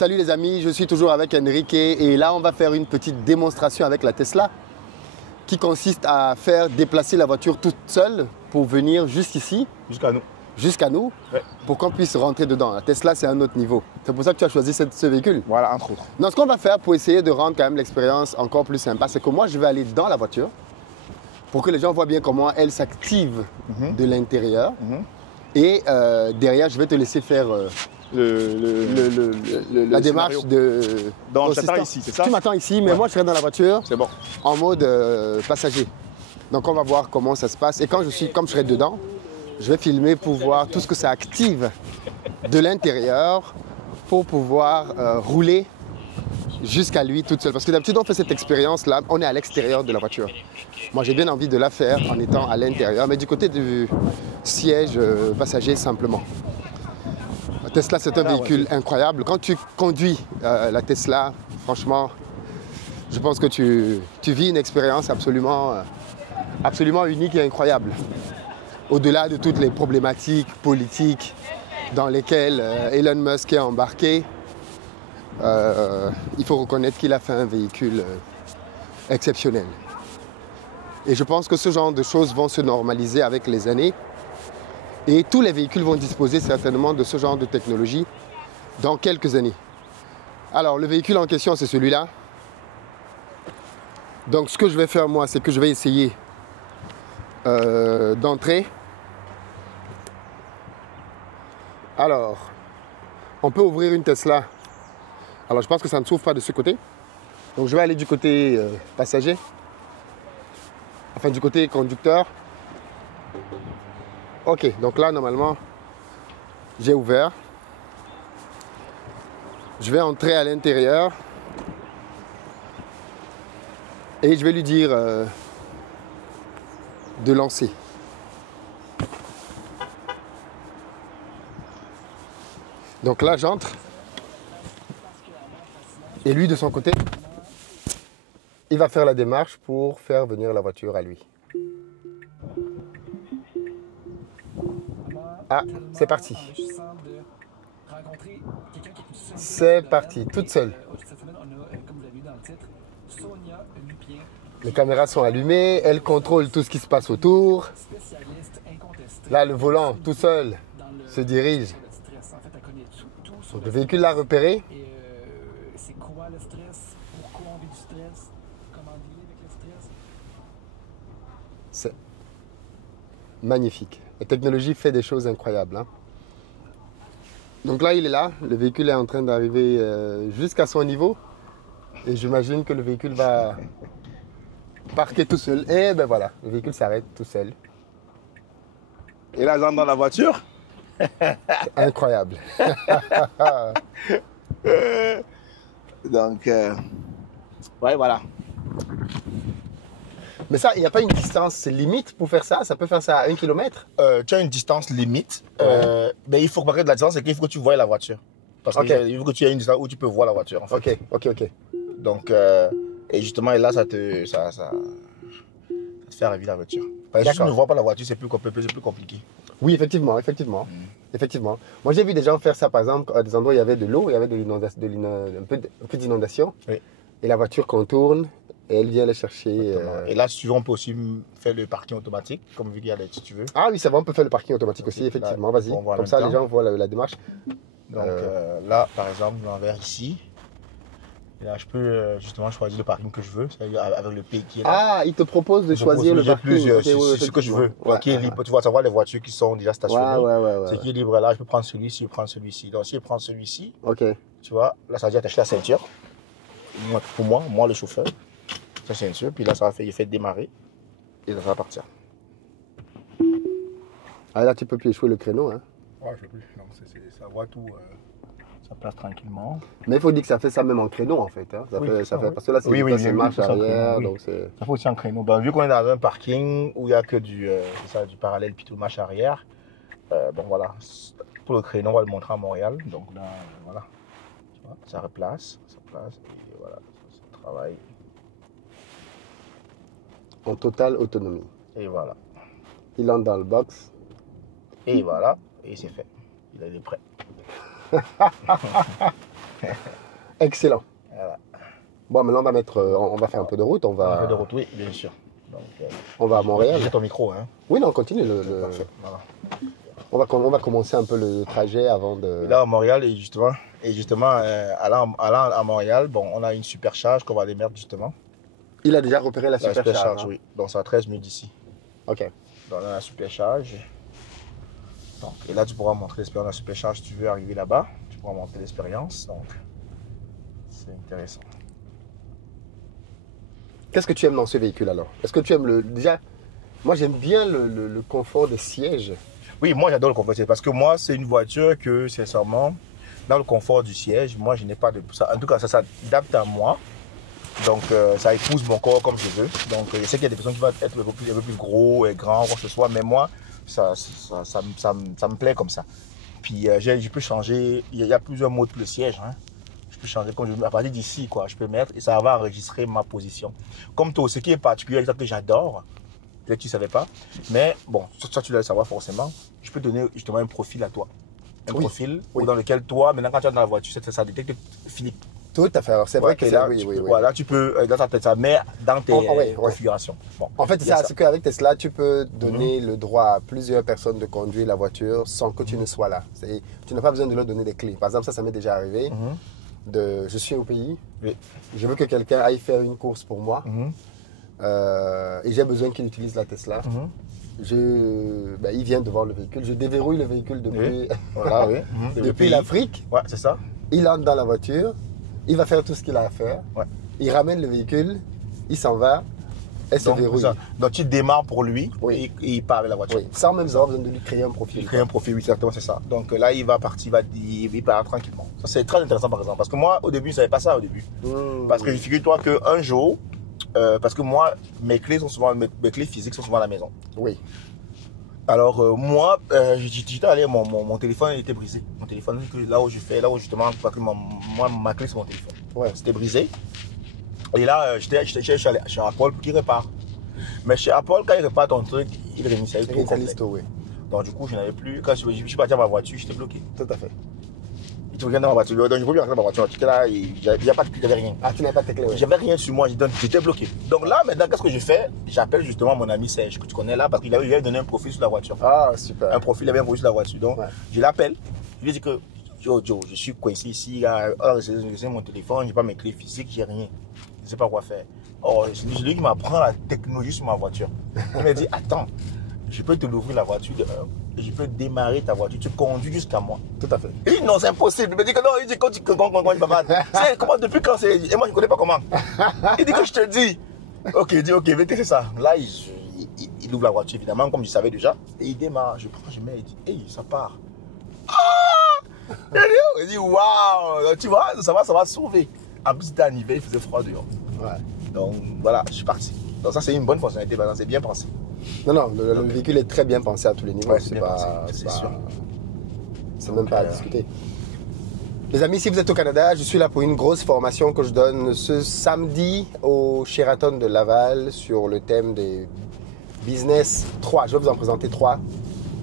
Salut les amis, je suis toujours avec Enrique et là on va faire une petite démonstration avec la Tesla qui consiste à faire déplacer la voiture toute seule pour venir jusqu'ici, Jusqu'à nous. Ouais. pour qu'on puisse rentrer dedans. La Tesla c'est un autre niveau. C'est pour ça que tu as choisi ce véhicule. Voilà, entre autres. Donc ce qu'on va faire pour essayer de rendre quand même l'expérience encore plus sympa, c'est que moi je vais aller dans la voiture pour que les gens voient bien comment elle s'active de l'intérieur. Et derrière je vais te laisser faire la démarche de... Donc, tu t'attends ici, c'est ça? Tu m'attends ici, mais moi je serai dans la voiture C'est bon. en mode passager. Donc on va voir comment ça se passe. Et comme je serai dedans, je vais filmer pour voir tout ce que ça active de l'intérieur pour pouvoir rouler jusqu'à lui toute seule. Parce que d'habitude on fait cette expérience-là, on est à l'extérieur de la voiture. Moi j'ai bien envie de la faire en étant à l'intérieur, mais du côté du siège passager simplement. La Tesla, c'est un véhicule incroyable. Quand tu conduis la Tesla, franchement, je pense que tu vis une expérience absolument unique et incroyable. Au-delà de toutes les problématiques politiques dans lesquelles Elon Musk est embarqué, il faut reconnaître qu'il a fait un véhicule exceptionnel. Et je pense que ce genre de choses vont se normaliser avec les années. Et tous les véhicules vont disposer certainement de ce genre de technologie dans quelques années. Alors, le véhicule en question, c'est celui-là. Donc, ce que je vais faire, moi, c'est que je vais essayer d'entrer. Alors, on peut ouvrir une Tesla. Alors, je pense que ça ne s'ouvre pas de ce côté. Donc, je vais aller du côté passager. Enfin, du côté conducteur. Ok, donc là, normalement, j'ai ouvert. Je vais entrer à l'intérieur. Et je vais lui dire de lancer. Donc là, j'entre. Et lui, de son côté, il va faire la démarche pour faire venir la voiture à lui. Ah, c'est parti. C'est parti, toute seule. Les caméras sont allumées, elle contrôle tout ce qui se passe autour. Là, le volant, tout seul, se dirige. Donc, le véhicule l'a repéré. C'est quoi le stress? Pourquoi on vit du stress? Comment dealer avec le stress? C'est magnifique. La technologie fait des choses incroyables. Hein. Donc là, il est là. Le véhicule est en train d'arriver jusqu'à son niveau. Et j'imagine que le véhicule va parquer tout seul. Et ben voilà, le véhicule s'arrête tout seul. Et là, j'entre dans la voiture. Incroyable. Donc, ouais, voilà. Mais ça, il n'y a pas une distance limite pour faire ça? Ça peut faire ça à 1 km? Tu as une distance limite. Mais il faut parler de la distance, c'est qu'il faut que tu vois la voiture. Parce qu'il faut que tu aies une distance où tu peux voir la voiture. En fait. Ok. Donc, et justement, et là, ça te fait arriver la voiture. Parce que si tu ne vois pas la voiture, c'est plus compliqué. Oui, effectivement. Moi, j'ai vu des gens faire ça, par exemple, à des endroits où il y avait de l'eau, il y avait un peu d'inondation. Oui. Et la voiture contourne et elle vient les chercher. Et là, si tu veux, on peut aussi faire le parking automatique, comme vu qu'il y a si tu veux. Ah oui, ça va, on peut faire le parking automatique aussi, effectivement. Vas-y, comme ça, les gens voient la démarche. Donc là, par exemple, l'envers ici. Et là, je peux justement choisir le parking que je veux, avec le pays qui est là. Ah, il te propose de choisir le parking. C'est ce que je veux. Qui est libre. Tu vas savoir les voitures qui sont déjà stationnées. Ce qui est libre là, je peux prendre celui-ci, je prends celui-ci. Donc si je prends celui-ci, tu vois, là, ça veut dire attacher la ceinture. Pour moi, le chauffeur, la ceinture. Puis là, ça va faire, il fait démarrer. Et là, ça va partir. Ah, là, tu peux plus échouer le créneau. Hein. Ouais, je peux plus. Donc, ça voit tout. Ça place tranquillement. Mais il faut dire que ça fait ça même en créneau en fait. Hein. Ça fait parce que là, c'est marche arrière. Donc ça fait aussi en créneau. Ben, vu qu'on est dans un parking où il n'y a que du parallèle puis tout marche arrière, bon voilà. Pour le créneau, on va le montrer à Montréal. Donc là, voilà. Tu vois, ça replace, et voilà, ça travaille. En totale autonomie. Et voilà. Il entre dans le box. Et voilà, et c'est fait. Il est prêt. Excellent. Voilà. Bon, maintenant, on va faire un peu de route. On va Un peu de route, oui, bien sûr. Donc, on va à Montréal. J'ai ton micro, hein. Oui, non, on continue. Parfait. Voilà. On va commencer un peu le trajet avant de... Là, à Montréal, et justement allant à Montréal, bon, on a une supercharge qu'on va aller mettre justement. Il a déjà repéré la supercharge, hein? Oui. Donc, c'est à 13 minutes d'ici. Ok. Donc, on a la supercharge. Donc, et là, tu pourras montrer l'expérience de la supercharge si tu veux arriver là-bas. Tu pourras montrer l'expérience. Donc, c'est intéressant. Qu'est-ce que tu aimes dans ce véhicule alors? Est-ce que tu aimes déjà, moi j'aime bien le confort des sièges. Oui, moi j'adore le confort des sièges parce que moi c'est une voiture que sincèrement, dans le confort du siège, moi je n'ai pas de ça. En tout cas, ça s'adapte à moi. Donc ça épouse mon corps comme je veux. Donc je sais qu'il y a des personnes qui vont être un peu plus gros et grands, quoi que ce soit, mais moi ça me plaît comme ça. Puis je peux changer, il y a plusieurs modes pour le siège, hein. Je peux changer comme je veux, à partir d'ici, quoi. Je peux mettre et ça va enregistrer ma position. Comme toi, ce qui est particulier, ça que j'adore, peut-être que tu ne savais pas, mais bon, ça tu dois le savoir forcément, je peux donner justement un profil à toi. Un profil dans lequel toi, maintenant quand tu es dans la voiture, ça détecte Philippe. Tout à fait. Alors c'est vrai que là, oui. Voilà, tu peux, dans ta tête, ça met dans tes configurations. Bon, en fait, c'est qu'avec Tesla, tu peux donner le droit à plusieurs personnes de conduire la voiture sans que tu ne sois là. Tu n'as pas besoin de leur donner des clés. Par exemple, ça m'est déjà arrivé. Je suis au pays, je veux que quelqu'un aille faire une course pour moi et j'ai besoin qu'il utilise la Tesla. Il vient devant le véhicule, je déverrouille le véhicule depuis, depuis l'Afrique. Ouais, c'est ça. Il entre dans la voiture, il va faire tout ce qu'il a à faire, il ramène le véhicule, il s'en va et se verrouille. Donc tu démarres pour lui et il part avec la voiture. Oui. Sans même avoir besoin de lui créer un profil. Créer un profil, oui, exactement, c'est ça. Donc là, il va partir, il part tranquillement. Ça, c'est très intéressant, par exemple. Parce que moi, au début, je ne savais pas ça au début. Parce que figure-toi qu'un jour, parce que moi, mes clés physiques sont souvent à la maison. Oui. Alors moi, j'étais allé, mon téléphone était brisé. Mon téléphone, là où justement, parce que ma clé c'est mon téléphone. Ouais. C'était brisé. Et là, j'étais chez Apple pour qu'il répare. Mais chez Apple, quand il répare ton truc, il réinitialise tout. Oui. Donc du coup, je n'avais plus. Quand je suis parti à ma voiture, j'étais bloqué. Tout à fait. Tu regardes dans ma voiture, donc je ne peux plus rentrer dans ma voiture. J'étais là, il n'y a pas de clé, j'avais rien. Ah, tu n'avais pas tes clés? J'avais rien sur moi, j'étais bloqué. Donc là, maintenant, qu'est-ce que je fais? J'appelle justement mon ami Serge, que tu connais là, parce qu'il avait donné un profil sur la voiture. Ah, super. Un profil, il avait un profil sur la voiture. Donc, je l'appelle, je lui dis que, Joe, je suis coincé ici, j'ai mon téléphone, je n'ai pas mes clés physiques, j'ai rien. Je ne sais pas quoi faire. Oh, c'est lui qui m'apprend la technologie sur ma voiture. Il m'a dit, attends, je peux te l'ouvrir la voiture et je peux démarrer ta voiture. Tu conduis jusqu'à moi. Tout à fait. Il dit non, c'est impossible. Il me dit que non, il dit quand tu comment depuis quand c'est. Et moi, je ne connais pas comment. Il dit que je te dis. Ok, il dit ok, vite, c'est ça. Là, il ouvre la voiture, évidemment, comme je savais déjà. Et il démarre. Je prends, je mets, il dit, hey, ça part. Ah! Il dit, waouh! Tu vois, ça va sauver. En plus, c'était en hiver, il faisait froid dehors. Ouais. Donc voilà, je suis parti. Donc ça, c'est une bonne fonctionnalité, c'est bien pensé. Non, le véhicule est très bien pensé à tous les niveaux. Ouais, c'est même pas à discuter. Les amis, si vous êtes au Canada, je suis là pour une grosse formation que je donne ce samedi au Sheraton de Laval sur le thème des business 3. Je vais vous en présenter 3.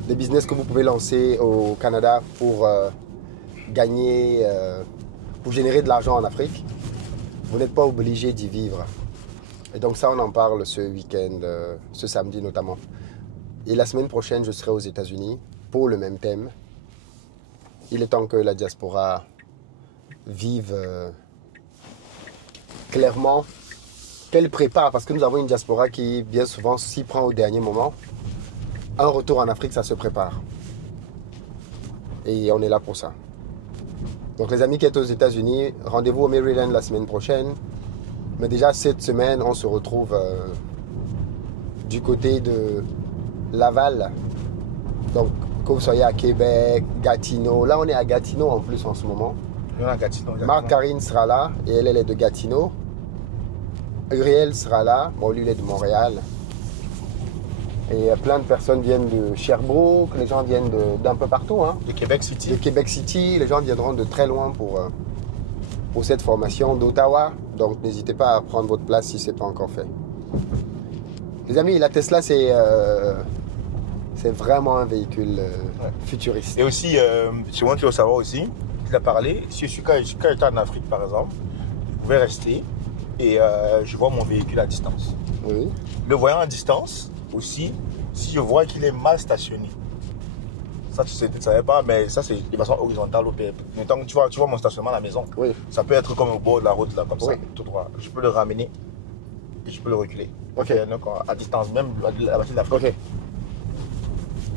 Des business que vous pouvez lancer au Canada pour gagner, pour générer de l'argent en Afrique. Vous n'êtes pas obligé d'y vivre. Et donc ça, on en parle ce week-end, ce samedi notamment. Et la semaine prochaine, je serai aux États-Unis pour le même thème. Il est temps que la diaspora vive clairement, qu'elle prépare, parce que nous avons une diaspora qui bien souvent s'y prend au dernier moment. Un retour en Afrique, ça se prépare. Et on est là pour ça. Donc les amis qui êtes aux États-Unis, rendez-vous au Maryland la semaine prochaine. Mais déjà cette semaine, on se retrouve du côté de Laval. Donc que vous soyez à Québec, Gatineau. Là, on est à Gatineau en plus en ce moment. On est à Gatineau. Marc Karine sera là et elle est de Gatineau. Uriel sera là. Bon, lui, il est de Montréal. Et plein de personnes viennent de Sherbrooke, les gens viennent d'un peu partout. Hein. De Québec City. De Québec City, les gens viendront de très loin pour cette formation, d'Ottawa. Donc n'hésitez pas à prendre votre place si ce n'est pas encore fait. Les amis, la Tesla, c'est vraiment un véhicule futuriste. Et aussi, je want to savoir aussi, il a parlé, quand j'étais en Afrique par exemple, je pouvais rester et je vois mon véhicule à distance. Oui. Le voyant à distance aussi, si je vois qu'il est mal stationné, ça tu ne savais pas, mais ça c'est de façon horizontale au PEP. Mettons, tu vois mon stationnement à la maison, Oui. Ça peut être comme au bord de la route, là, comme Oui. ça, tout droit. Je peux le ramener et je peux le reculer. Ok. Donc à distance, même à partir de l'Afrique. Ok.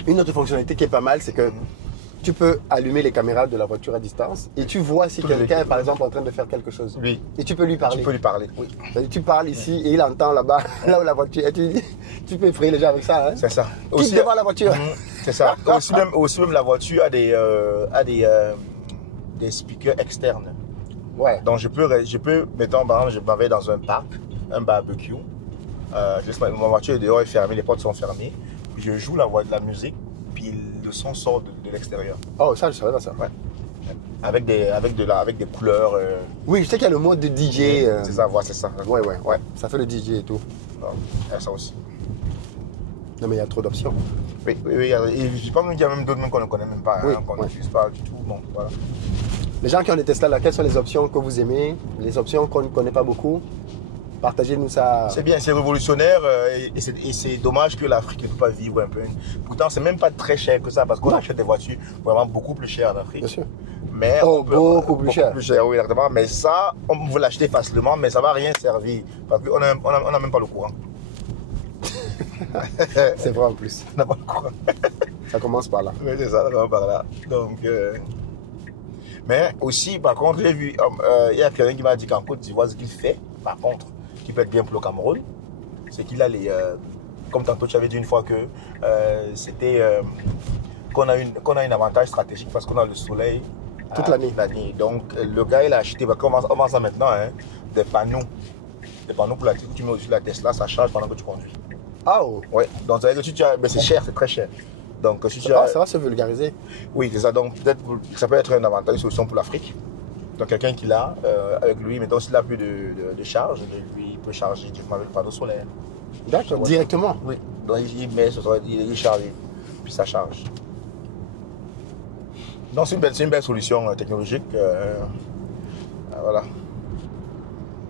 Une autre fonctionnalité qui est pas mal, c'est que tu peux allumer les caméras de la voiture à distance et tu vois si quelqu'un est par exemple en train de faire quelque chose. Oui. Et tu peux lui parler. Tu peux lui parler, oui. C'est-à-dire, tu parles ici et il entend là-bas, là où la voiture est. Tu peux effrayer les gens avec ça. Hein? C'est ça. Quitte devant la voiture. C'est ça. aussi même la voiture a des speakers externes. Ouais. Donc je peux mettons par exemple, je m'en vais dans un parc, un barbecue. Ma voiture est dehors, est fermée, les portes sont fermées. Puis je joue la musique, puis le son sort de l'extérieur. Oh, ça, je savais pas ça. Ouais. Avec des couleurs. Oui, je sais qu'il y a le mode de DJ. C'est ça, c'est ça. Ouais. Ça fait le DJ et tout. Ça aussi. Non, mais il y a trop d'options. Oui. Et je pense qu'il y a même d'autres qu'on ne connaît même pas, Oui, qu'on n'utilise pas du tout. Bon, voilà. Les gens qui ont des Tesla, là, quelles sont les options que vous aimez? Les options qu'on ne connaît pas beaucoup? Partagez-nous ça. C'est bien, c'est révolutionnaire et c'est dommage que l'Afrique ne peut pas vivre un peu. Pourtant, c'est même pas très cher que ça parce qu'on achète des voitures vraiment beaucoup plus chères en Afrique. Bien sûr. Mais beaucoup plus cher. Oui, exactement. Mais ça, on veut l'acheter facilement, mais ça ne va rien servir parce qu'on n'a même pas le courant. C'est vrai en plus. On n'a pas le courant. Ça commence par là. Oui, c'est ça, ça commence par là. Donc, mais aussi, par contre, j'ai vu, il y a quelqu'un qui m'a dit qu'en Côte d'Ivoire, ce qu'il fait, par contre, qui peut être bien pour le Cameroun, c'est qu'il a les... comme tantôt tu avais dit une fois que c'était... qu'on a un avantage stratégique parce qu'on a le soleil toute l'année. Donc le gars il a acheté, comment ça maintenant, hein, des panneaux pour la tu mets au-dessus de la Tesla, ça charge pendant que tu conduis. Ah oh. Ouais, donc ça veut dire que si tu as... Mais c'est cher, c'est très cher. Donc si tu as... Ça va se vulgariser. Oui, c'est ça. Donc peut-être ça peut être un avantage, une solution pour l'Afrique. Donc quelqu'un qui l'a avec lui, mettons s'il n'a plus de charge, lui il peut charger directement avec le panneau solaire. D'accord, directement. Oui. Donc il met, il charge, puis ça charge. Donc c'est une belle solution technologique. Voilà.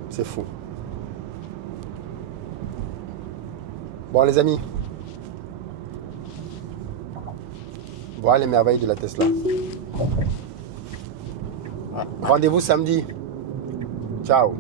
C'est fou. Bon les amis, voilà les merveilles de la Tesla. Rendez-vous samedi. Ciao.